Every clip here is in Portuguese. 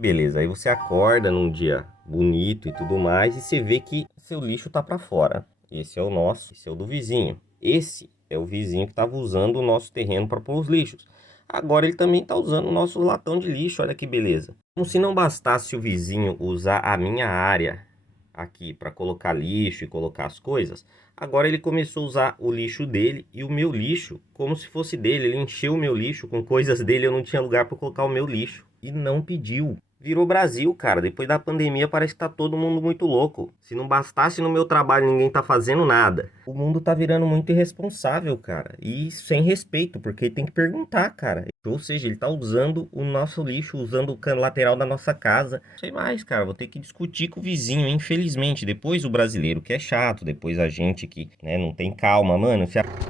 Beleza, aí você acorda num dia bonito e tudo mais e você vê que seu lixo tá pra fora. Esse é o nosso, esse é o do vizinho. Esse é o vizinho que tava usando o nosso terreno para pôr os lixos. Agora ele também tá usando o nosso latão de lixo, olha que beleza. Como se não bastasse o vizinho usar a minha área aqui para colocar lixo e colocar as coisas, agora ele começou a usar o lixo dele e o meu lixo como se fosse dele. Ele encheu o meu lixo com coisas dele, eu não tinha lugar para colocar o meu lixo e não pediu. Virou Brasil, cara. Depois da pandemia parece que tá todo mundo muito louco. Se não bastasse no meu trabalho ninguém tá fazendo nada. O mundo tá virando muito irresponsável, cara. E sem respeito, porque tem que perguntar, cara. Ou seja, ele tá usando o nosso lixo, usando o cano lateral da nossa casa. Não sei mais, cara. Vou ter que discutir com o vizinho, infelizmente. Depois o brasileiro que é chato, depois a gente que, né, não tem calma, mano.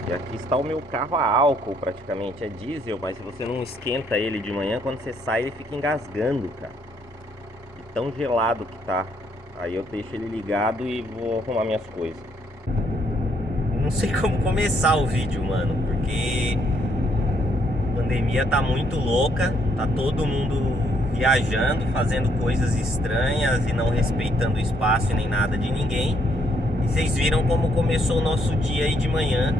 E aqui está o meu carro a álcool, praticamente. É diesel, mas se você não esquenta ele de manhã, quando você sai ele fica engasgando, cara. E tão gelado que tá. Aí eu deixo ele ligado e vou arrumar minhas coisas. Não sei como começar o vídeo, mano, porque a pandemia tá muito louca. Tá todo mundo viajando, fazendo coisas estranhas e não respeitando o espaço e nem nada de ninguém. E vocês viram como começou o nosso dia aí de manhã.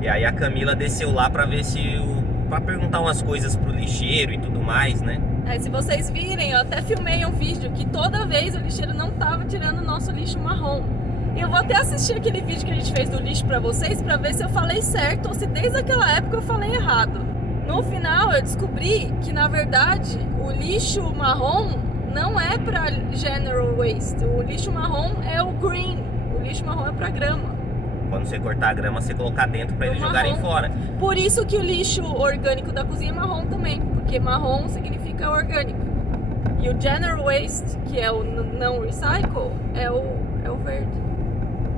E aí a Camila desceu lá pra ver se pra perguntar umas coisas pro lixeiro e tudo mais, né? Se vocês virem, eu até filmei um vídeo que toda vez o lixeiro não tava tirando o nosso lixo marrom. E eu vou até assistir aquele vídeo que a gente fez do lixo pra vocês, pra ver se eu falei certo ou se desde aquela época eu falei errado. No final eu descobri que na verdade o lixo marrom não é pra general waste. O lixo marrom é o green. O lixo marrom é pra grama. Quando você cortar a grama, você colocar dentro pra eles jogarem fora. Por isso que o lixo orgânico da cozinha é marrom também, porque marrom significa orgânico. E o general waste, que é o não recycle, é o verde.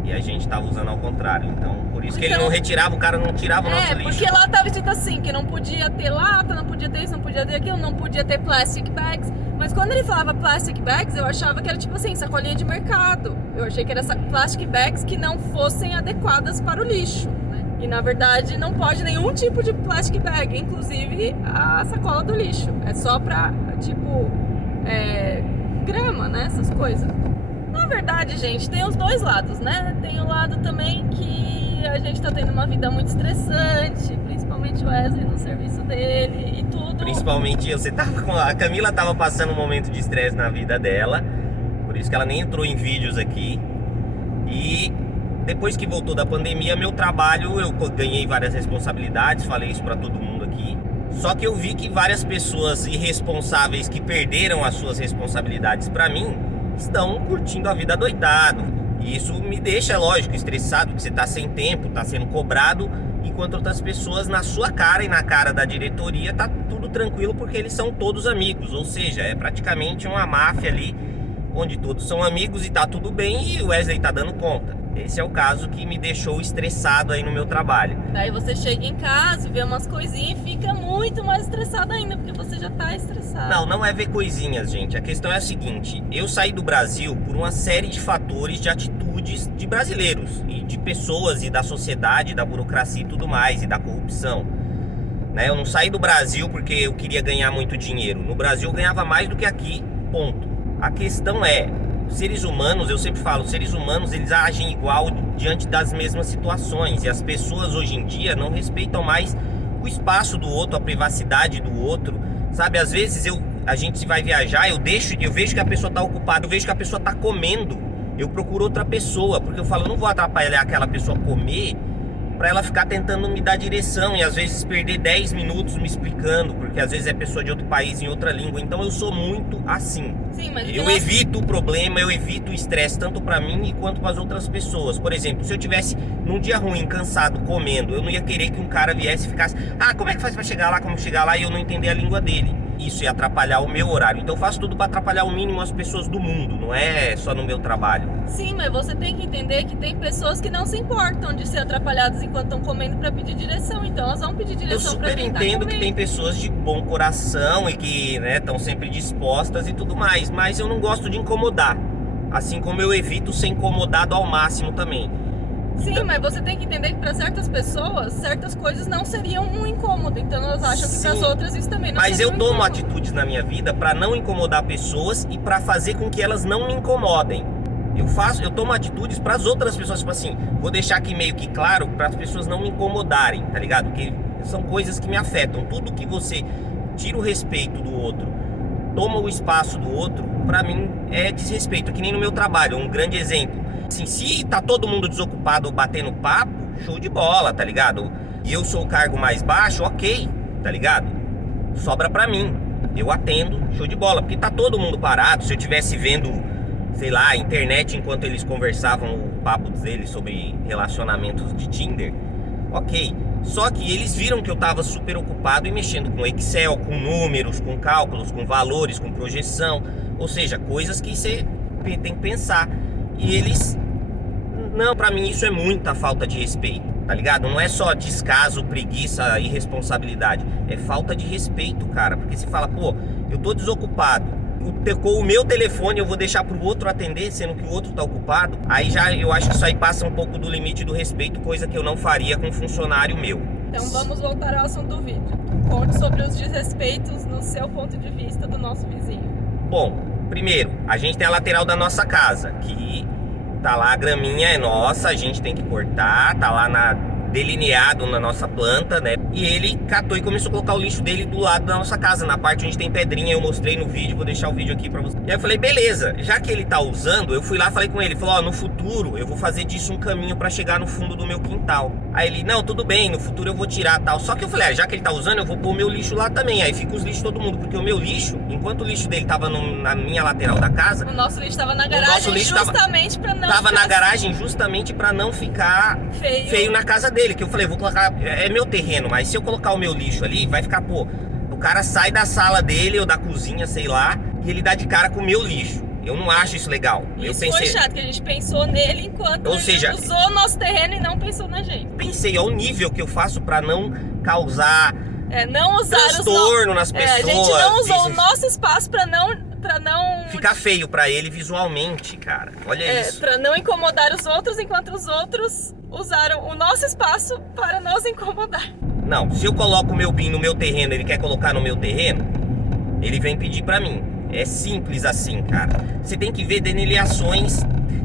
E a gente tava usando ao contrário, então por isso que ele não retirava, o cara não tirava o nosso lixo. Porque lá tava escrito assim, que não podia ter lata, não podia ter isso, não podia ter aquilo, não podia ter plastic bags. Mas quando ele falava plastic bags, eu achava que era tipo assim, sacolinha de mercado. Eu achei que era plastic bags que não fossem adequadas para o lixo, né? E na verdade não pode nenhum tipo de plastic bag, inclusive a sacola do lixo. É só pra, tipo, grama, né? Essas coisas. Na verdade, gente, tem os dois lados, né? Tem o lado também que a gente tá tendo uma vida muito estressante, principalmente o Wesley no serviço dele e tudo. Principalmente eu, a Camila tava passando um momento de estresse na vida dela, por isso que ela nem entrou em vídeos aqui. E depois que voltou da pandemia, meu trabalho, eu ganhei várias responsabilidades, falei isso pra todo mundo aqui. Só que eu vi que várias pessoas irresponsáveis que perderam as suas responsabilidades pra mim, estão curtindo a vida adoidado. E isso me deixa, lógico, estressado, porque você tá sem tempo, tá sendo cobrado, enquanto outras pessoas na sua cara e na cara da diretoria tá tudo tranquilo porque eles são todos amigos. Ou seja, é praticamente uma máfia ali, onde todos são amigos e tá tudo bem e o Wesley tá dando conta. Esse é o caso que me deixou estressado aí no meu trabalho. Daí você chega em casa, vê umas coisinhas e fica muito mais estressado ainda, porque você já tá estressado. Não é ver coisinhas, gente. A questão é a seguinte, eu saí do Brasil por uma série de fatores, de atitudes de brasileiros e de pessoas e da sociedade, da burocracia e tudo mais, e da corrupção. Né? Eu não saí do Brasil porque eu queria ganhar muito dinheiro. No Brasil eu ganhava mais do que aqui, ponto. A questão é, seres humanos, eu sempre falo, seres humanos eles agem igual diante das mesmas situações. E as pessoas hoje em dia não respeitam mais o espaço do outro, a privacidade do outro. Sabe, às vezes a gente vai viajar, eu vejo que a pessoa está ocupada, eu vejo que a pessoa está comendo, eu procuro outra pessoa, porque eu falo, eu não vou atrapalhar aquela pessoa comer para ela ficar tentando me dar direção e às vezes perder 10 minutos me explicando, porque às vezes é pessoa de outro país em outra língua. Então eu sou muito assim. Sim, mas eu evito o problema, eu evito o estresse tanto para mim quanto para as outras pessoas. Por exemplo, se eu tivesse num dia ruim, cansado, comendo, eu não ia querer que um cara viesse e ficasse, como é que faz para chegar lá, como chegar lá, e eu não entender a língua dele. Isso ia atrapalhar o meu horário. Então eu faço tudo para atrapalhar o mínimo as pessoas do mundo, não é só no meu trabalho. Sim, mas você tem que entender que tem pessoas que não se importam de ser atrapalhadas enquanto estão comendo para pedir direção. Então elas vão pedir direção para quem tá comendo. Eu super entendo que tem pessoas de bom coração e que estão sempre dispostas e tudo mais, mas eu não gosto de incomodar. Assim como eu evito ser incomodado ao máximo também. Sim, mas você tem que entender que para certas pessoas, certas coisas não seriam um incômodo. Então elas acham que para as Sim. outras isso também não Mas seria eu um tomo incômodo. atitudes na minha vida pra não incomodar pessoas e pra fazer com que elas não me incomodem. Eu tomo atitudes pras outras pessoas, tipo assim, vou deixar aqui meio que claro para as pessoas não me incomodarem, tá ligado? Porque são coisas que me afetam. Tudo que você tira o respeito do outro, toma o espaço do outro, pra mim é desrespeito. É que nem no meu trabalho, um grande exemplo. Assim, se tá todo mundo desocupado batendo papo, show de bola, tá ligado? E eu sou o cargo mais baixo, ok, tá ligado? Sobra pra mim, eu atendo, show de bola. Porque tá todo mundo parado. Se eu tivesse vendo, sei lá, a internet enquanto eles conversavam o papo deles sobre relacionamentos de Tinder, ok. Só que eles viram que eu tava super ocupado e mexendo com Excel, com números, com cálculos, com valores, com projeção. Ou seja, coisas que você tem que pensar. E eles... Não, pra mim isso é muita falta de respeito, tá ligado? Não é só descaso, preguiça, irresponsabilidade. É falta de respeito, cara. Porque você fala, pô, eu tô desocupado. Com o meu telefone eu vou deixar pro outro atender, sendo que o outro tá ocupado. Aí já eu acho que isso aí passa um pouco do limite do respeito, coisa que eu não faria com um funcionário meu. Então vamos voltar ao assunto do vídeo. Conte sobre os desrespeitos no seu ponto de vista do nosso vizinho. Bom, primeiro, a gente tem a lateral da nossa casa, que tá lá, a graminha é nossa, a gente tem que cortar, tá lá delineado na nossa planta, né? E ele catou e começou a colocar o lixo dele do lado da nossa casa, na parte onde tem pedrinha. Eu mostrei no vídeo, vou deixar o vídeo aqui pra você. E aí eu falei, beleza, já que ele tá usando, eu fui lá, falei com ele, falou, ó, no futuro eu vou fazer disso um caminho pra chegar no fundo do meu quintal. Aí ele, não, tudo bem, no futuro eu vou tirar tal. Só que eu falei, já que ele tá usando, eu vou pôr o meu lixo lá também. Aí fica os lixos de todo mundo, porque o meu lixo, enquanto o lixo dele tava na minha lateral da casa, o nosso lixo tava na garagem justamente pra não tava ficar na garagem justamente pra não ficar feio na casa dele. Que eu falei, vou colocar, é meu terreno, mas se eu colocar o meu lixo ali, vai ficar, pô, o cara sai da sala dele ou da cozinha, sei lá, e ele dá de cara com o meu lixo. Eu não acho isso legal. Isso foi chato, que a gente pensou nele enquanto ele usou o nosso terreno e não pensou na gente. Pensei ao nível que eu faço pra não causar não usar transtorno nas pessoas. A gente não usou o nosso espaço pra não ficar feio pra ele visualmente, cara. Olha isso. Pra não incomodar os outros, enquanto os outros usaram o nosso espaço para nos incomodar. Não, se eu coloco o meu bin no meu terreno, ele quer colocar no meu terreno, ele vem pedir pra mim. É simples assim, cara. Você tem que ver delineações,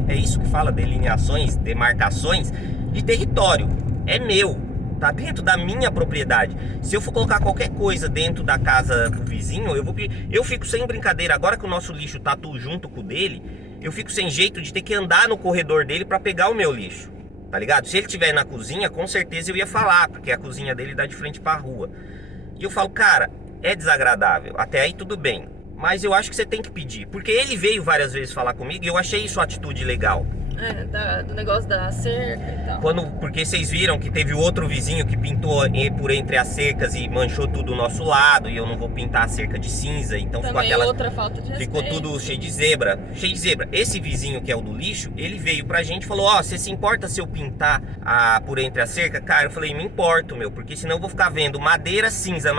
é isso que fala, delineações, demarcações de território. É meu, tá dentro da minha propriedade. Se eu for colocar qualquer coisa dentro da casa do vizinho, eu fico sem brincadeira. Agora que o nosso lixo tá tudo junto com o dele, eu fico sem jeito de ter que andar no corredor dele pra pegar o meu lixo. Tá ligado? Se ele estiver na cozinha, com certeza eu ia falar, porque a cozinha dele dá de frente pra rua. E eu falo, cara, é desagradável. Até aí tudo bem. Mas eu acho que você tem que pedir. Porque ele veio várias vezes falar comigo e eu achei isso uma atitude legal. Do negócio da cerca e tal. Porque vocês viram que teve outro vizinho que pintou por entre as cercas e manchou tudo do nosso lado. E eu não vou pintar a cerca de cinza. Então também ficou outra falta de respeito. Ficou tudo cheio de zebra. Cheio de zebra. Esse vizinho que é o do lixo, ele veio pra gente e falou, ó, você se importa se eu pintar por entre a cerca? Cara, eu falei, me importo, meu. Porque senão eu vou ficar vendo madeira cinza.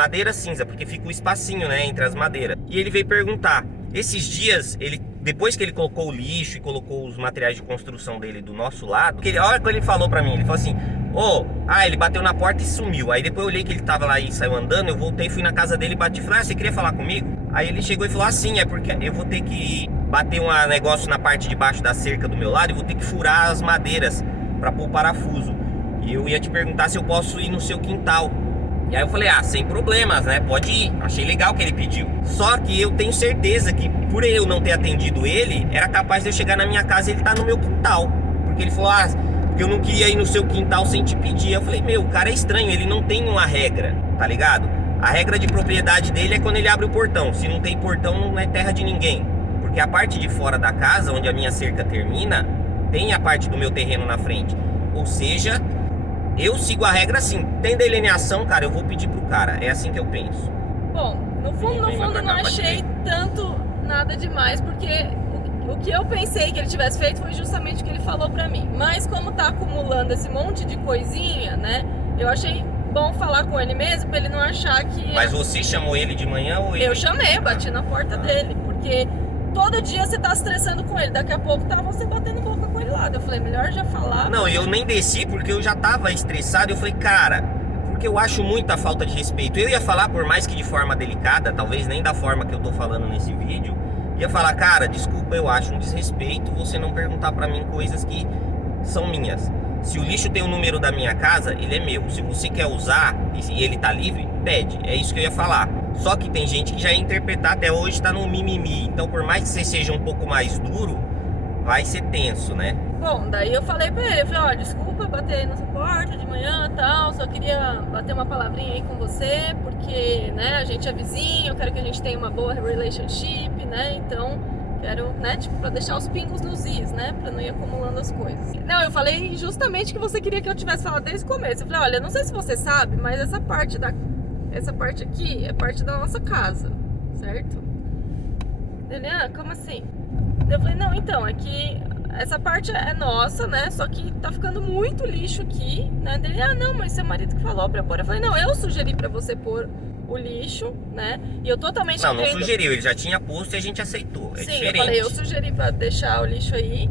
Porque fica o espacinho, né, entre as madeiras. E ele veio perguntar. Esses dias, depois que ele colocou o lixo e colocou os materiais de construção dele do nosso lado, a hora que ele falou pra mim, ele falou assim, ele bateu na porta e sumiu. Aí depois eu olhei que ele tava lá e saiu andando, eu voltei, fui na casa dele e bati e falei, você queria falar comigo? Aí ele chegou e falou assim, é porque eu vou ter que bater um negócio na parte de baixo da cerca do meu lado e vou ter que furar as madeiras pra pôr o parafuso. E eu ia te perguntar se eu posso ir no seu quintal. E aí eu falei, sem problemas, né? Pode ir. Achei legal que ele pediu. Só que eu tenho certeza que por eu não ter atendido ele, era capaz de eu chegar na minha casa e ele tá no meu quintal. Porque ele falou, porque eu não queria ir no seu quintal sem te pedir. Eu falei, o cara é estranho, ele não tem uma regra, tá ligado? A regra de propriedade dele é quando ele abre o portão. Se não tem portão, não é terra de ninguém. Porque a parte de fora da casa, onde a minha cerca termina, tem a parte do meu terreno na frente. Ou seja... eu sigo a regra assim, tem delineação, cara, eu vou pedir pro cara, é assim que eu penso. Bom, no fundo eu não achei tanto nada demais, porque o que eu pensei que ele tivesse feito foi justamente o que ele falou pra mim. Mas como tá acumulando esse monte de coisinha, né, eu achei bom falar com ele mesmo, pra ele não achar que... Mas você chamou ele de manhã ou ele... Eu chamei, eu bati na porta dele, porque todo dia você tá estressando com ele, daqui a pouco tá você batendo boca com ele lá. Eu falei, melhor já falar. Não, eu nem desci porque eu já tava estressado. Eu falei, cara, porque eu acho muita falta de respeito. Eu ia falar, por mais que de forma delicada, talvez nem da forma que eu tô falando nesse vídeo, ia falar, cara, desculpa, eu acho um desrespeito você não perguntar pra mim coisas que são minhas. Se o lixo tem o número da minha casa, ele é meu. Se você quer usar e ele tá livre, pede. É isso que eu ia falar. Só que tem gente que já ia interpretar, até hoje tá no mimimi. Então, por mais que você seja um pouco mais duro, vai ser tenso, né? Bom, daí eu falei pra ele, eu falei, ó, desculpa bater aí na sua porta de manhã e tal, só queria bater uma palavrinha aí com você, porque, né, a gente é vizinho, eu quero que a gente tenha uma boa relationship, né, então quero, né, tipo, pra deixar os pingos nos is, né, pra não ir acumulando as coisas. Não, eu falei justamente que você queria que eu tivesse falado desde o começo. Eu falei, olha, não sei se você sabe, mas essa parte aqui é parte da nossa casa, certo? Ele, como assim? Eu falei, não, então, é que essa parte é nossa, né? Só que tá ficando muito lixo aqui, né? Ele, não, mas seu marido que falou pra eu pôr. Eu falei, não, eu sugeri pra você pôr o lixo, né? E eu totalmente Não sugeriu, ele já tinha posto e a gente aceitou. É Sim, diferente. eu falei, eu sugeri pra deixar o lixo aí.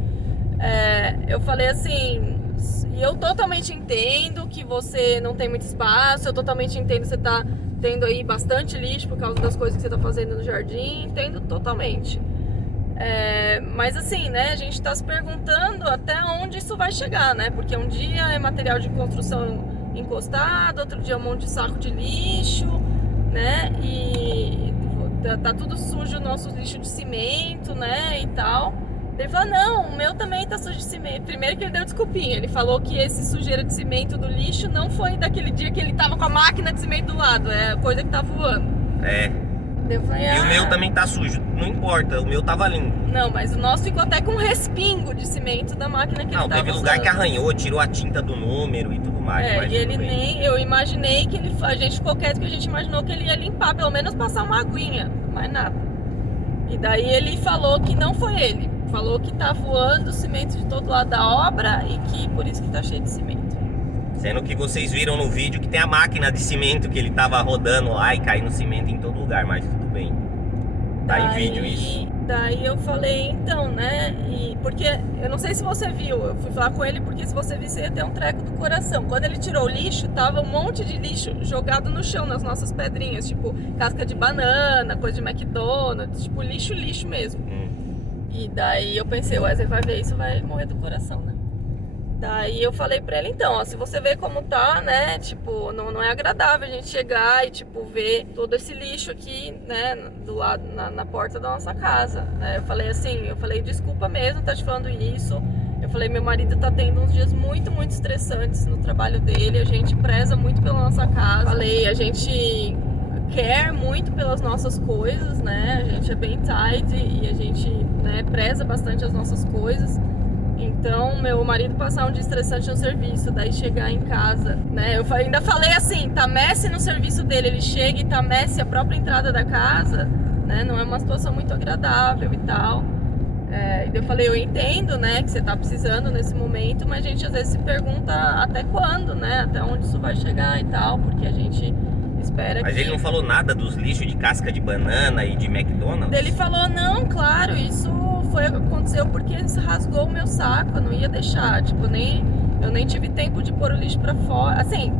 Eu falei assim, e eu totalmente entendo que você não tem muito espaço, eu totalmente entendo que você tá tendo aí bastante lixo por causa das coisas que você tá fazendo no jardim, entendo totalmente. Mas assim, né, a gente tá se perguntando até onde isso vai chegar, né? Porque um dia é material de construção encostado, outro dia é um monte de saco de lixo, né? E tá tudo sujo o nosso lixo de cimento, né? E tal. Ele falou, não, o meu também tá sujo de cimento. Primeiro que ele deu desculpinha, ele falou que esse sujeira de cimento do lixo não foi daquele dia que ele tava com a máquina de cimento do lado, é coisa que tá voando. Eu falei, E o meu também tá sujo, não importa, o meu tava limpo. Não, mas o nosso ficou até com um respingo de cimento da máquina que ele tava teve lugar usando. que arranhou, tirou a tinta do número e tudo mais. Mas e ele nem, eu imaginei que a gente ficou quieto, que a gente imaginou que ele ia limpar, pelo menos passar uma aguinha, mais nada. E daí ele falou que não foi ele, falou que tá voando cimento de todo lado da obra e que por isso que tá cheio de cimento. Sendo que vocês viram no vídeo que tem a máquina de cimento que ele tava rodando lá e caindo cimento em todo lugar, mas tudo bem. Tá em vídeo isso. Daí eu falei, então, né? Porque eu não sei se você viu, eu fui falar com ele porque se você visse ia ter um treco do coração. Quando ele tirou o lixo, tava um monte de lixo jogado no chão, nas nossas pedrinhas, tipo casca de banana, coisa de McDonald's, tipo lixo mesmo. E daí eu pensei, o Wesley vai ver isso, vai morrer do coração, né? Daí eu falei pra ele, então, ó, se você vê como tá, né, tipo, não é agradável a gente chegar e, tipo, ver todo esse lixo aqui, né, do lado, na porta da nossa casa, né? Eu falei assim, desculpa mesmo tá te falando isso. Eu falei, meu marido tá tendo uns dias muito estressantes no trabalho dele, a gente preza muito pela nossa casa. Falei, a gente quer muito pelas nossas coisas, né, a gente é bem tight e a gente, né, preza bastante as nossas coisas. Então, meu marido passar um dia estressante no serviço, daí chegar em casa, né? Eu ainda falei assim, tá messe no serviço dele, ele chega e tá messe a própria entrada da casa, né? Não é uma situação muito agradável e tal. E eu falei, eu entendo, né, que você tá precisando nesse momento, mas a gente às vezes se pergunta até quando, né? Até onde isso vai chegar e tal, porque a gente espera Mas ele não falou nada dos lixos de casca de banana e de McDonald's? Ele falou, não, claro, isso aconteceu porque rasgou o meu saco, eu não ia deixar, tipo, eu nem tive tempo de pôr o lixo pra fora, assim,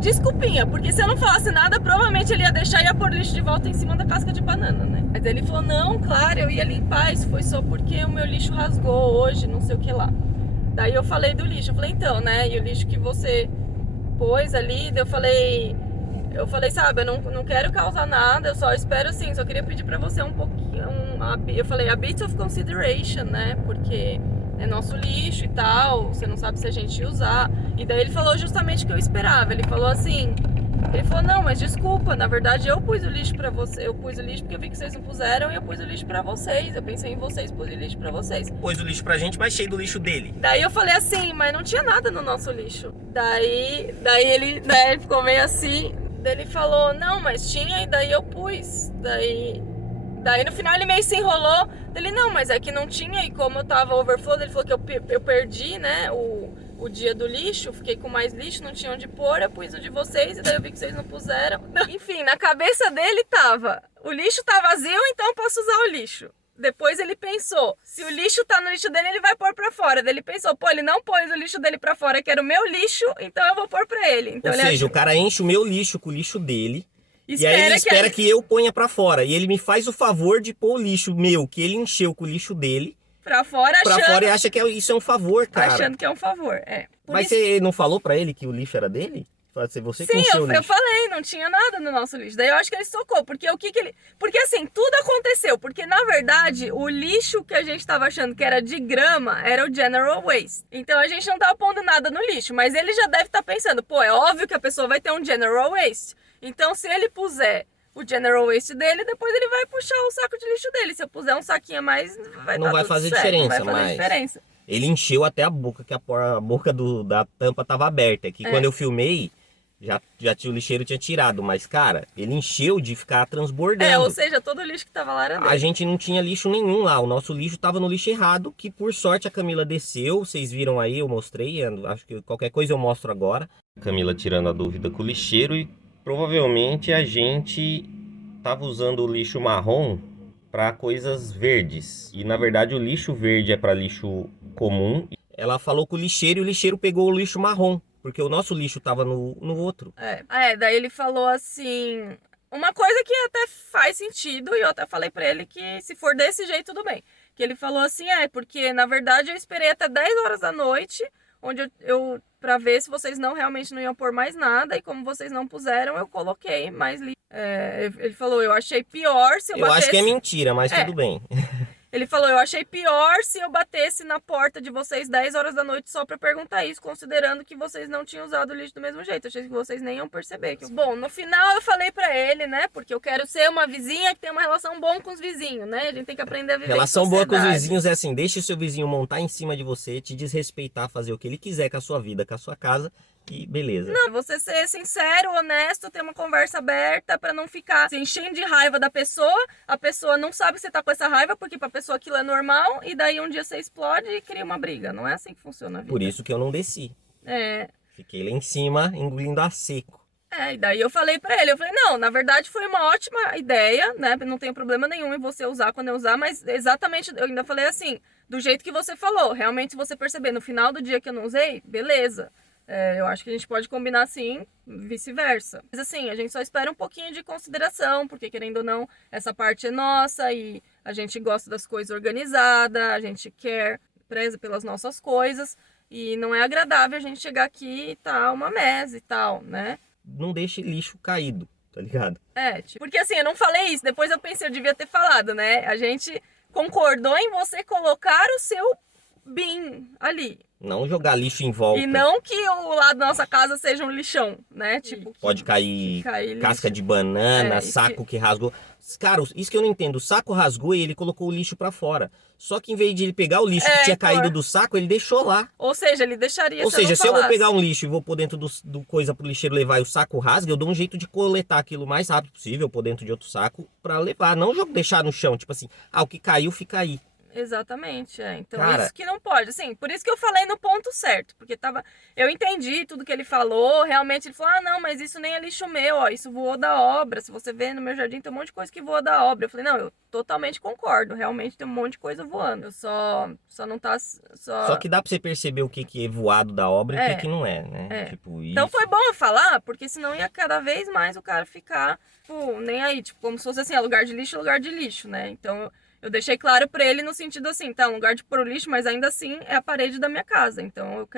desculpinha, porque se eu não falasse nada, provavelmente ele ia deixar e ia pôr o lixo de volta em cima da casca de banana, né? Mas ele falou, não, claro, eu ia limpar, isso foi só porque o meu lixo rasgou hoje, não sei o que lá. Daí eu falei do lixo, eu falei, então, né, e o lixo que você pôs ali, daí eu falei, sabe, eu não quero causar nada, eu só espero assim, só queria pedir pra você um pouquinho, eu falei, a bit of consideration, né, porque é nosso lixo e tal, você não sabe se a gente ia usar. E daí ele falou justamente o que eu esperava, ele falou assim, não, mas desculpa, na verdade eu pus o lixo pra você, eu pus o lixo porque eu vi que vocês não puseram e eu pus o lixo pra vocês, eu pensei em vocês, pus o lixo pra vocês. Pôs o lixo pra gente, mas cheio do lixo dele. Daí eu falei assim, mas não tinha nada no nosso lixo. Daí ele ficou meio assim. Daí ele falou, não, mas tinha, e daí eu pus. Daí no final ele meio se enrolou. Ele, não, mas é que não tinha, e como eu tava overflow, ele falou que eu perdi, né, o dia do lixo, fiquei com mais lixo, não tinha onde pôr, eu pus o de vocês, e daí eu vi que vocês não puseram. Enfim, na cabeça dele tava, o lixo tá vazio, então eu posso usar o lixo. Depois ele pensou, se o lixo tá no lixo dele, ele vai pôr pra fora. Daí ele pensou, pô, ele não pôs o lixo dele pra fora, que era o meu lixo, então eu vou pôr pra ele. Então, Ou ele seja, o cara enche o meu lixo com o lixo dele, e aí espera ele espera que eu ponha pra fora. E ele me faz o favor de pôr o lixo meu, que ele encheu com o lixo dele, pra fora, pra fora e acha que isso é um favor, cara. achando que é um favor. Mas você não falou pra ele que o lixo era dele? Pode ser você que Sim, encheu o eu lixo. falei, não tinha nada no nosso lixo. Daí eu acho que ele socou, porque o que que ele... Porque assim, tudo aconteceu, porque na verdade, o lixo que a gente tava achando que era de grama, era o general waste. Então a gente não tava pondo nada no lixo, mas ele já deve estar pensando, pô, é óbvio que a pessoa vai ter um general waste. Então se ele puser o general waste dele, depois ele vai puxar o saco de lixo dele. Se eu puser um saquinho a mais, Não vai fazer certo, diferença, não vai fazer diferença. Ele encheu até a boca, que a boca da tampa tava aberta. Que quando eu filmei, já tinha, o lixeiro tinha tirado. Mas, cara, ele encheu de ficar transbordando. Ou seja, todo o lixo que tava lá era dele. A gente não tinha lixo nenhum lá. O nosso lixo tava no lixo errado, que por sorte a Camila desceu. Vocês viram aí, eu mostrei. Acho que qualquer coisa eu mostro agora. Camila tirando a dúvida com o lixeiro e provavelmente a gente tava usando o lixo marrom para coisas verdes. E na verdade o lixo verde é para lixo comum. Ela falou com o lixeiro e o lixeiro pegou o lixo marrom, porque o nosso lixo tava no outro. Daí ele falou assim, uma coisa que até faz sentido, e eu até falei pra ele que se for desse jeito, tudo bem. Que ele falou assim, porque na verdade eu esperei até 10 horas da noite, onde eu pra ver se vocês realmente não iam pôr mais nada, e como vocês não puseram, eu coloquei mais lixo. Ele falou, eu achei pior se eu batesse... acho que é mentira, mas tudo bem. Ele falou, eu achei pior se eu batesse na porta de vocês 10 horas da noite só pra perguntar isso, considerando que vocês não tinham usado o lixo do mesmo jeito. Eu achei que vocês nem iam perceber. Bom, no final eu falei pra ele, né, porque eu quero ser uma vizinha que tem uma relação boa com os vizinhos, né? A gente tem que aprender a viver Relação em boa com os sociedade. vizinhos é assim, deixe o seu vizinho montar em cima de você, te desrespeitar, fazer o que ele quiser com a sua vida, com a sua casa, e beleza. Não, você ser sincero, honesto, ter uma conversa aberta pra não ficar se enchendo de raiva da pessoa, a pessoa não sabe que você tá com essa raiva, porque pra pessoa aquilo é normal, e daí um dia você explode e cria uma briga. Não é assim que funciona a vida. Por isso que eu não desci. É. Fiquei lá em cima, engolindo a seco. E daí eu falei pra ele, não, na verdade foi uma ótima ideia, né, não tenho problema nenhum em você usar quando eu usar, mas exatamente, eu ainda falei assim, do jeito que você falou, realmente se você perceber no final do dia que eu não usei, beleza. Eu acho que a gente pode combinar assim, vice-versa. Mas assim, a gente só espera um pouquinho de consideração, porque querendo ou não, essa parte é nossa e a gente gosta das coisas organizadas, a gente preza pelas nossas coisas e não é agradável a gente chegar aqui e tá uma mesa e tal, né? Não deixe lixo caído, tá ligado? Porque assim, eu não falei isso, depois eu pensei, eu devia ter falado, né? A gente concordou em você colocar o seu bin ali. Não jogar lixo em volta. E não que o lado da nossa casa seja um lixão, né? Tipo, pode cair casca lixo. de banana, saco que rasgou. Cara, isso que eu não entendo. O saco rasgou e ele colocou o lixo pra fora. Só que em vez de ele pegar o lixo que tinha caído do saco, ele deixou lá. Ou seja, ele deixaria. Ou seja, se eu vou pegar um lixo e vou pôr dentro do coisa pro lixeiro levar e o saco rasga, eu dou um jeito de coletar aquilo o mais rápido possível, pôr dentro de outro saco pra levar. Não deixar no chão, tipo assim, o que caiu, fica aí. Exatamente, Então, cara, isso que não pode, assim, por isso que eu falei no ponto certo, porque eu entendi tudo que ele falou, realmente ele falou, não, mas isso nem é lixo meu, ó, isso voou da obra, se você vê no meu jardim tem um monte de coisa que voa da obra. Eu falei, não, eu totalmente concordo, realmente tem um monte de coisa voando, eu só não tá... Só que dá pra você perceber o que é voado da obra e o que não é, né? Tipo, isso. Então foi bom eu falar, porque senão ia cada vez mais o cara ficar, tipo, nem aí, tipo, como se fosse assim, lugar de lixo, né? Então... Eu deixei claro pra ele no sentido assim, tá, um lugar de pôr o lixo, mas ainda assim é a parede da minha casa. Então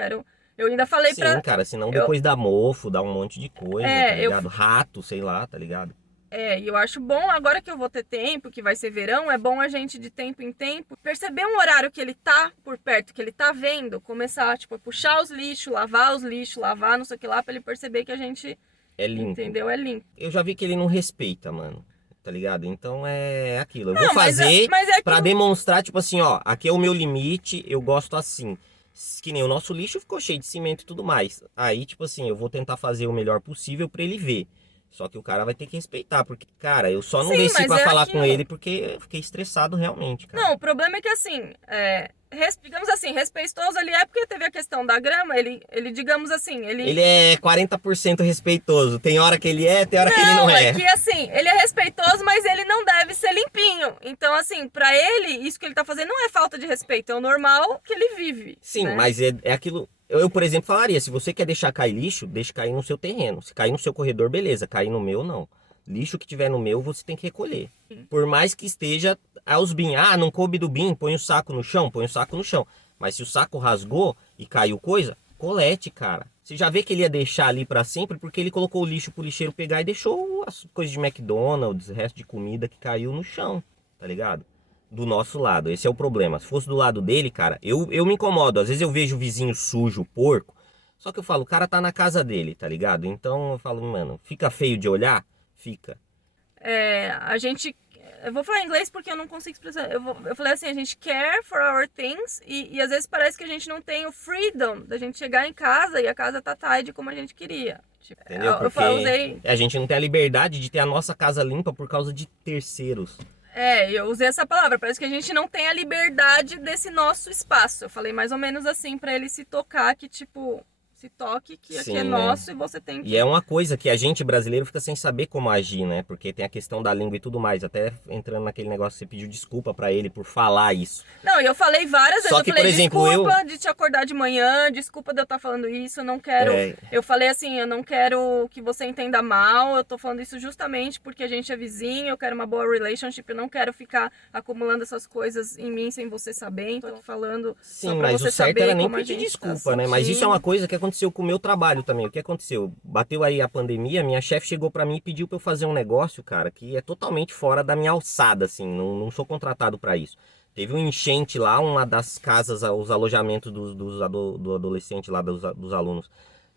eu ainda falei Sim, cara, senão depois dá mofo, dá um monte de coisa, tá ligado? Rato, sei lá, tá ligado? E eu acho bom, agora que eu vou ter tempo, que vai ser verão, é bom a gente de tempo em tempo perceber um horário que ele tá por perto, que ele tá vendo, começar, tipo, a puxar os lixos, lavar não sei o que lá, pra ele perceber que a gente... É limpo. Entendeu? É limpo. Eu já vi que ele não respeita, mano. Tá ligado? Então é aquilo. Eu vou fazer pra demonstrar, tipo assim, ó, aqui é o meu limite, eu gosto assim. Que nem o nosso lixo ficou cheio de cimento e tudo mais. Aí, tipo assim, eu vou tentar fazer o melhor possível pra ele ver. Só que o cara vai ter que respeitar, porque, cara, eu só não desci pra falar com ele porque eu fiquei estressado realmente, cara. Não, o problema é que assim, digamos assim, respeitoso ele é porque teve a questão da grama, ele digamos assim, Ele é 40% respeitoso. Tem hora que ele é, tem hora que ele não é. É que assim, ele é respeitoso, mas ele não deve ser limpinho. Então, assim, pra ele, isso que ele tá fazendo não é falta de respeito, é o normal que ele vive. Sim, né? mas é aquilo... Eu, por exemplo, falaria, se você quer deixar cair lixo, deixe cair no seu terreno. Se cair no seu corredor, beleza. Cair no meu, não. Lixo que tiver no meu, você tem que recolher. Por mais que esteja aos bin. Ah, não coube do bin, põe o saco no chão, põe o saco no chão. Mas se o saco rasgou e caiu coisa, colete, cara. Você já vê que ele ia deixar ali pra sempre porque ele colocou o lixo pro lixeiro pegar e deixou as coisas de McDonald's, resto de comida que caiu no chão, tá ligado? Do nosso lado, esse é o problema. Se fosse do lado dele, cara, eu me incomodo. Às vezes eu vejo o vizinho sujo, porco. Só que eu falo, o cara tá na casa dele, tá ligado? Então eu falo, mano, fica feio de olhar? Fica. A gente... Eu vou falar em inglês porque eu não consigo expressar. Eu falei assim, a gente care for our things e às vezes parece que a gente não tem o freedom da gente chegar em casa e a casa tá tidy como a gente queria. Tipo, Entendeu? Porque a gente não tem a liberdade de ter a nossa casa limpa por causa de terceiros. Eu usei essa palavra. Parece que a gente não tem a liberdade desse nosso espaço. Eu falei mais ou menos assim pra ele se tocar que, tipo, se toque que Sim, aqui é nosso e você tem que... E é uma coisa que a gente brasileiro fica sem saber como agir, né? Porque tem a questão da língua e tudo mais. Até entrando naquele negócio, você pediu desculpa pra ele por falar isso. Não, e eu falei várias vezes. Só Eu que, falei, por exemplo, desculpa de te acordar de manhã, desculpa de eu estar falando isso, eu não quero... Eu falei assim, eu não quero que você entenda mal, eu tô falando isso justamente porque a gente é vizinho, eu quero uma boa relationship, eu não quero ficar acumulando essas coisas em mim sem você saber, então eu tô falando Sim, só pra mas você o certo saber era nem como a pedir gente desculpa, tá né? Mas isso é sentindo. uma coisa que aconteceu com o meu trabalho também. O que aconteceu? Bateu aí a pandemia, minha chefe chegou pra mim e pediu pra eu fazer um negócio, cara, que é totalmente fora da minha alçada, assim, não sou contratado pra isso. Teve um enchente lá, uma das casas, os alojamentos do adolescente lá, dos alunos,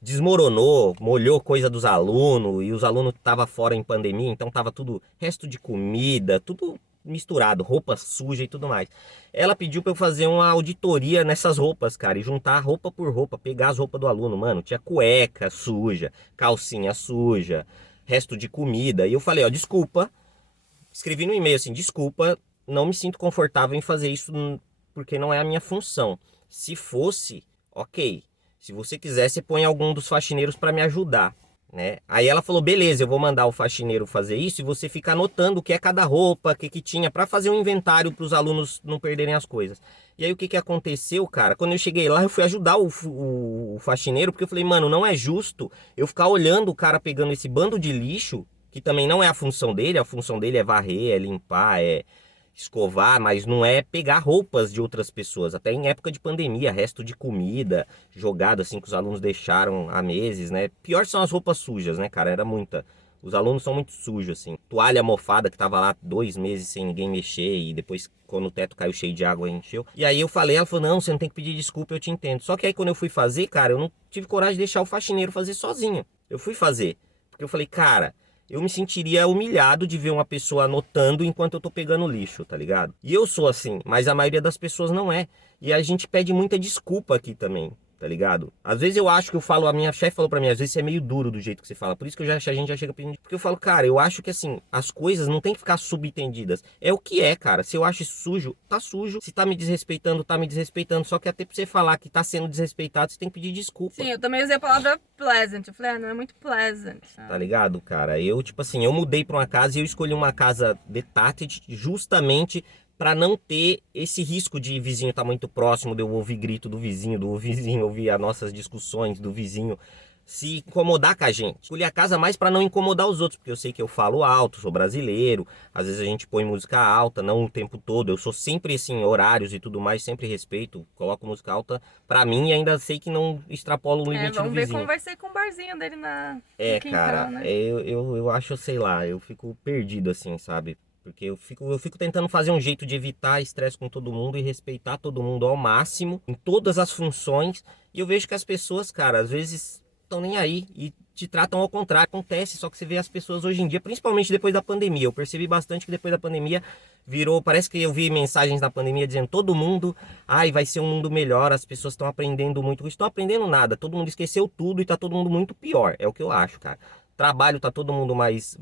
desmoronou, molhou coisa dos alunos, e os alunos estavam fora em pandemia, então tava tudo, resto de comida, tudo misturado, roupa suja e tudo mais. Ela pediu pra eu fazer uma auditoria nessas roupas, cara, e juntar roupa por roupa, pegar as roupas do aluno, mano, tinha cueca suja, calcinha suja, resto de comida, e eu falei, ó, desculpa, escrevi no e-mail assim, desculpa, não me sinto confortável em fazer isso porque não é a minha função. Se fosse, ok. Se você quiser, você põe algum dos faxineiros para me ajudar, né? Aí ela falou, beleza, eu vou mandar o faxineiro fazer isso e você fica anotando o que é cada roupa, o que tinha, para fazer um inventário para os alunos não perderem as coisas. E aí o que aconteceu, cara? Quando eu cheguei lá, eu fui ajudar o faxineiro, porque eu falei, mano, não é justo eu ficar olhando o cara pegando esse bando de lixo, que também não é a função dele é varrer, é limpar, é escovar, mas não é pegar roupas de outras pessoas. Até em época de pandemia, resto de comida jogado assim que os alunos deixaram há meses, né? Pior são as roupas sujas, né, cara? Era muita. Os alunos são muito sujos, assim. Toalha mofada que tava lá 2 meses sem ninguém mexer e depois, quando o teto caiu cheio de água, encheu. E aí eu falei, ela falou, não, você não tem que pedir desculpa, eu te entendo. Só que aí quando eu fui fazer, cara, eu não tive coragem de deixar o faxineiro fazer sozinho. Eu fui fazer. Porque eu falei, cara, eu me sentiria humilhado de ver uma pessoa anotando enquanto eu tô pegando lixo, tá ligado? E eu sou assim, mas a maioria das pessoas não é. E a gente pede muita desculpa aqui também, tá ligado? Às vezes eu acho que eu falo, a minha chefe falou pra mim, às vezes você é meio duro do jeito que você fala. Por isso que a gente já chega pedindo. Porque eu falo, cara, eu acho que assim, as coisas não tem que ficar subentendidas. É o que é, cara. Se eu acho sujo, tá sujo. Se tá me desrespeitando, tá me desrespeitando. Só que até pra você falar que tá sendo desrespeitado, você tem que pedir desculpa. Sim, eu também usei a palavra pleasant. Eu falei, não é muito pleasant. Tá ligado, cara? Eu, tipo assim, eu mudei pra uma casa e eu escolhi uma casa detached justamente pra não ter esse risco de vizinho estar muito próximo, de eu ouvir grito do vizinho ouvir as nossas discussões do vizinho, se incomodar com a gente. Escolhi a casa mais pra não incomodar os outros, porque eu sei que eu falo alto, sou brasileiro, às vezes a gente põe música alta, não o tempo todo, eu sou sempre assim, horários e tudo mais, sempre respeito, coloco música alta pra mim e ainda sei que não extrapolo o limite do Vamos ver vizinho. como vai ser com o barzinho dele no quintal, Cara, né? eu acho, sei lá, eu fico perdido assim, sabe? Porque eu fico tentando fazer um jeito de evitar estresse com todo mundo e respeitar todo mundo ao máximo, em todas as funções. E eu vejo que as pessoas, cara, às vezes estão nem aí e te tratam ao contrário. Acontece, só que você vê as pessoas hoje em dia, principalmente depois da pandemia. Eu percebi bastante que depois da pandemia virou, parece que eu vi mensagens na pandemia dizendo todo mundo, ai, vai ser um mundo melhor, as pessoas estão aprendendo muito. Eu estou aprendendo nada, todo mundo esqueceu tudo e tá todo mundo muito pior. É o que eu acho, cara. Trabalho tá todo mundo mais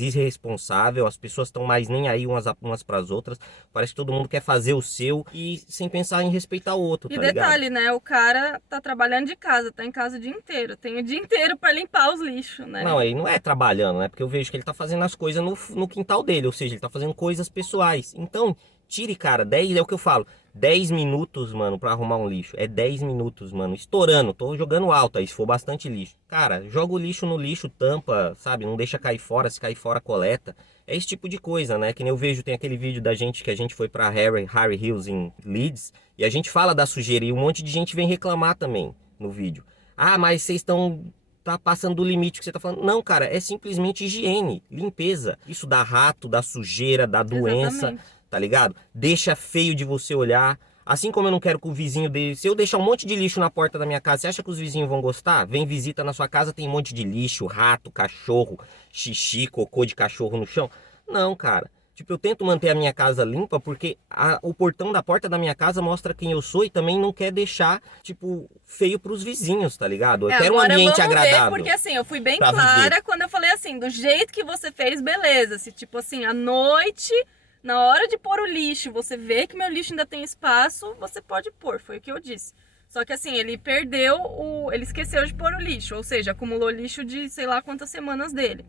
irresponsável, as pessoas estão mais nem aí umas pras outras. Parece que todo mundo quer fazer o seu e sem pensar em respeitar o outro, E tá detalhe, ligado? né? O cara tá trabalhando de casa, tá em casa o dia inteiro. Tem o dia inteiro pra limpar os lixos, né? Não, ele não é trabalhando, né? Porque eu vejo que ele tá fazendo as coisas no quintal dele, ou seja, ele tá fazendo coisas pessoais. Então, tire, cara, 10, é o que eu falo, 10 minutos, mano, pra arrumar um lixo. É 10 minutos, mano, estourando, tô jogando alto aí, se for bastante lixo. Cara, joga o lixo no lixo, tampa, sabe? Não deixa cair fora, se cair fora, coleta. É esse tipo de coisa, né? Que nem eu vejo, tem aquele vídeo da gente, que a gente foi pra Harry Hills em Leeds, e a gente fala da sujeira, e um monte de gente vem reclamar também no vídeo. Ah, mas vocês estão... tá passando do limite que você tá falando. Não, cara, é simplesmente higiene, limpeza. Isso dá rato, dá sujeira, dá doença, Exatamente. tá ligado? Deixa feio de você olhar. Assim como eu não quero que o vizinho dele... Se eu deixar um monte de lixo na porta da minha casa, você acha que os vizinhos vão gostar? Vem visita na sua casa, tem um monte de lixo, rato, cachorro, xixi, cocô de cachorro no chão. Não, cara. Tipo, eu tento manter a minha casa limpa porque o portão da porta da minha casa mostra quem eu sou e também não quer deixar, tipo, feio pros vizinhos, tá ligado? Eu quero um Agora ambiente vamos agradável. ver, porque assim, eu fui bem pra clara viver. quando eu falei assim, do jeito que você fez, beleza. Se tipo assim, à noite, na hora de pôr o lixo, você vê que meu lixo ainda tem espaço, você pode pôr, foi o que eu disse. Só que assim, ele ele esqueceu de pôr o lixo, ou seja, acumulou lixo de sei lá quantas semanas dele.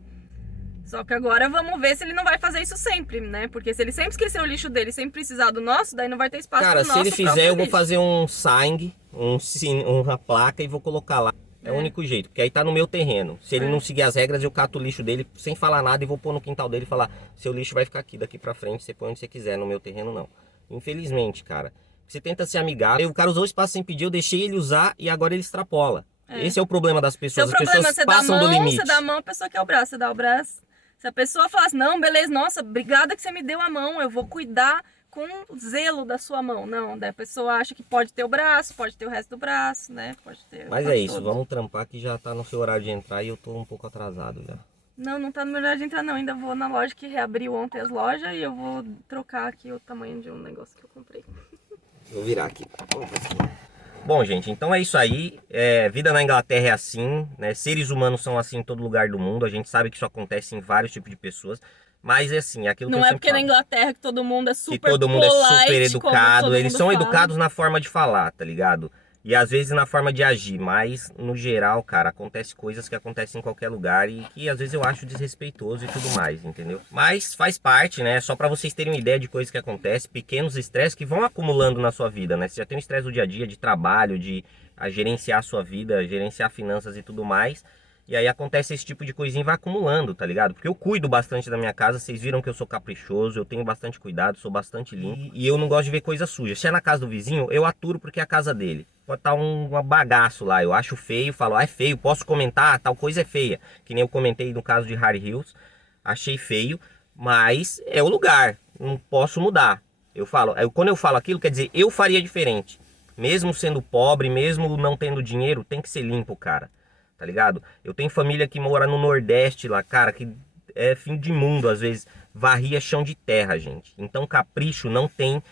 Só que agora vamos ver se ele não vai fazer isso sempre, né? Porque se ele sempre esquecer o lixo dele, sem precisar do nosso, daí não vai ter espaço Cara, pro se nosso ele próprio fizer, eu vou lixo. fazer um sign, uma placa e vou colocar lá. É o único jeito, porque aí tá no meu terreno. Se ele não seguir as regras, eu cato o lixo dele sem falar nada e vou pôr no quintal dele e falar: seu lixo vai ficar aqui, daqui pra frente, você põe onde você quiser, no meu terreno não. Infelizmente, cara. Você tenta se amigável, o cara usou o espaço sem pedir, eu deixei ele usar e agora ele extrapola. Esse é o problema das pessoas, Seu as problema é pessoas você dá a passam do mão, limite. você dá a mão, a pessoa quer o braço, você dá o braço. Se a pessoa fala assim, não, beleza, nossa, obrigada que você me deu a mão, eu vou cuidar com zelo da sua mão. Não, daí a pessoa acha que pode ter o braço, pode ter o resto do braço, né? Pode ter. Mas pode é isso, todo. vamos trampar que já tá no seu horário de entrar e eu tô um pouco atrasado já. Não, não tá no meu horário de entrar não, ainda vou na loja que reabriu ontem as lojas e eu vou trocar aqui o tamanho de um negócio que eu comprei. Vou virar aqui. Bom, gente, então é isso aí. Vida na Inglaterra é assim, né? Seres humanos são assim em todo lugar do mundo. A gente sabe que isso acontece em vários tipos de pessoas. Mas é assim, aquilo que Não eu é sempre porque na falo. Inglaterra que todo mundo é Que super todo mundo é super polite, como educado. todo Eles mundo são fala. educados na forma de falar, tá ligado? E às vezes na forma de agir. Mas, no geral, cara, acontece coisas que acontecem em qualquer lugar e que às vezes eu acho desrespeitoso e tudo mais, entendeu? Mas faz parte, né? Só pra vocês terem uma ideia de coisas que acontecem, pequenos estresses que vão acumulando na sua vida, né? Você já tem um estresse do dia a dia, de trabalho, de gerenciar a sua vida, gerenciar finanças e tudo mais. E aí acontece esse tipo de coisinha e vai acumulando, tá ligado? Porque eu cuido bastante da minha casa, vocês viram que eu sou caprichoso, eu tenho bastante cuidado, sou bastante limpo. E eu não gosto de ver coisa suja. Se é na casa do vizinho, eu aturo porque é a casa dele. Pode estar um bagaço lá, eu acho feio, falo, é feio, posso comentar, tal coisa é feia. Que nem eu comentei no caso de Harry Hills, achei feio, mas é o lugar, não posso mudar. Eu falo, quando eu falo aquilo, quer dizer, eu faria diferente. Mesmo sendo pobre, mesmo não tendo dinheiro, tem que ser limpo, cara. Tá ligado? Eu tenho família que mora no Nordeste lá, cara, que é fim de mundo, às vezes, varria chão de terra, gente. Então, capricho não tem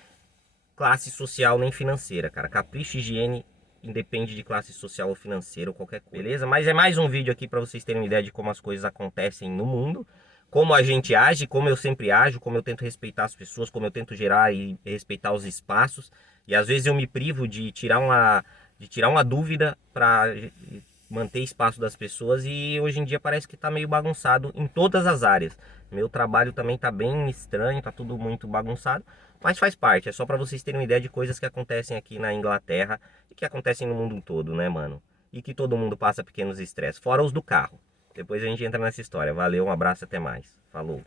classe social nem financeira, cara. Capricho e higiene independe de classe social ou financeira ou qualquer coisa, beleza? Mas é mais um vídeo aqui pra vocês terem uma ideia de como as coisas acontecem no mundo, como a gente age, como eu sempre ajo, como eu tento respeitar as pessoas, como eu tento gerar e respeitar os espaços. E às vezes eu me privo de tirar uma dúvida pra manter espaço das pessoas e hoje em dia parece que tá meio bagunçado em todas as áreas. Meu trabalho também tá bem estranho, tá tudo muito bagunçado, mas faz parte, é só pra vocês terem uma ideia de coisas que acontecem aqui na Inglaterra e que acontecem no mundo todo, né, mano? E que todo mundo passa pequenos estresses, fora os do carro. Depois a gente entra nessa história. Valeu, um abraço, até mais. Falou.